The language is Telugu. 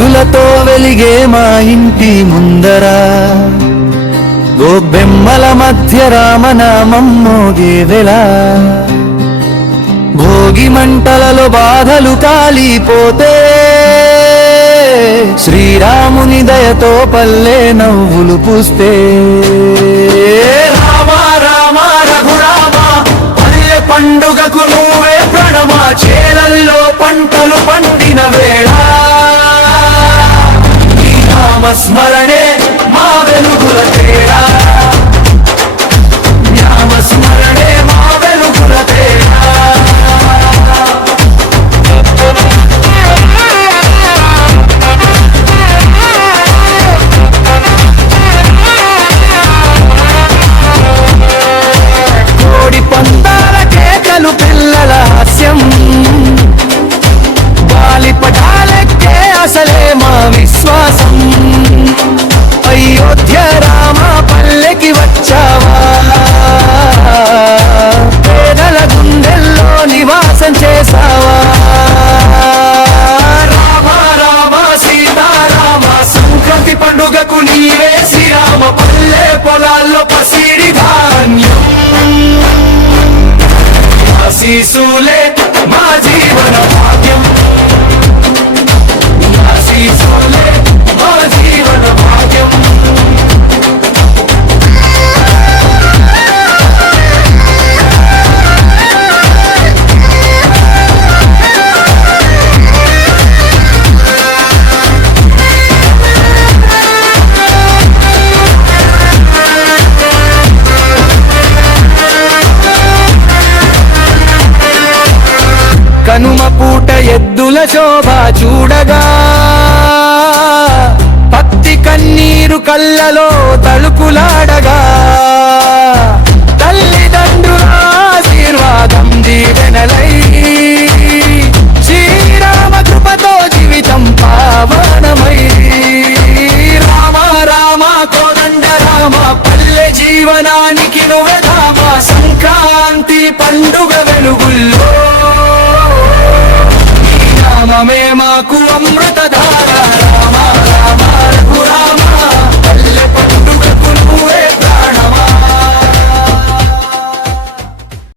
ముగ్గులతో వెలిగే మా ఇంటి ముందర గోబెమ్మల మధ్య రామనామం మోగేదెలా భోగి మంటలలో బాధలు కాలిపోతే శ్రీరాముని దయతో పల్లె నవ్వులు పూస్తే రామ రామ రఘురామ పల్లె పండుగకు నువ్వే ప్రణమా చేలల్లో పంటలు పండిన వేళ నీ నామస్మరణే మా వెలుగుల తేడా నామస్మరణే మా వెలుగుల తేడా కోడి పందాల కేకలు పిల్లల హాస్యం బాలిపటాలెక్కే అసలే మా విశ్వాసం అయోధ్య రామ పల్లెకి వచ్చావా పేదల గుండెల్లో నివాసం చేసావా రామ రామ సీతారామ సంక్రాంతి పండుగకు నీవే శ్రీరామ పల్లె పొలాల్లో పసిడి ధాన్యం ఆశీసులే మా జీవన భాగ్యం ఆశీసులే మా జీవన భాగ్యం కనుమ పూట ఎద్దుల శోభ చూడగా పత్తి కన్నీరు కళ్ళలో తలుపులాడగా తల్లిదండ్రుల ఆశీర్వాదం దీవెనలై శ్రీరామ కృపతో జీవితం పావనమై రామ రామ కోదండ రామ పల్లె జీవనానికి నువ్వే రామ సంక్రాంతి పండుగ వెలుగుల్లో నామమే మాకు అమృతధార రామ రామ